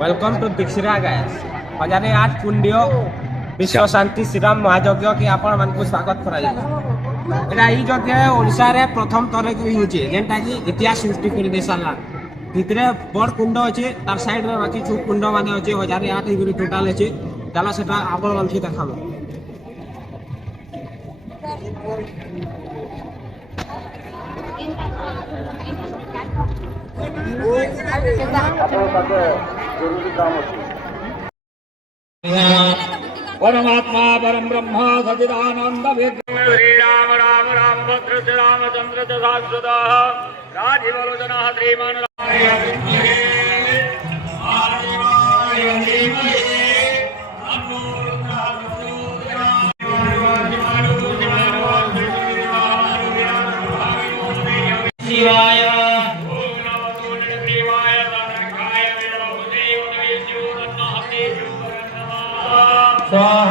Welcome to दीक्षिरा guys 1008 कुंडियो विश्व शांति श्रीराम महायज्ञ के आपण मानकु स्वागत करा जाय। एटा ई यज्ञ ओडिसा रे प्रथम तरह की होचे जेंटा की इतिहास सृष्टि कर दे साला भितरे बड़ कुंड अछि तार साइड रे बाकी छोट कुंड माने अछि 1008 गुरी टोटल अछि ताला सेटा आपण मानकु देखाबो। परमात्मा परम ब्रह्म सच्चिदानंद श्री राम राम राम भद्र श्री रामचंद्र शाश्वत राजीवलोचन श्रीमान शिवाय स्वाहा।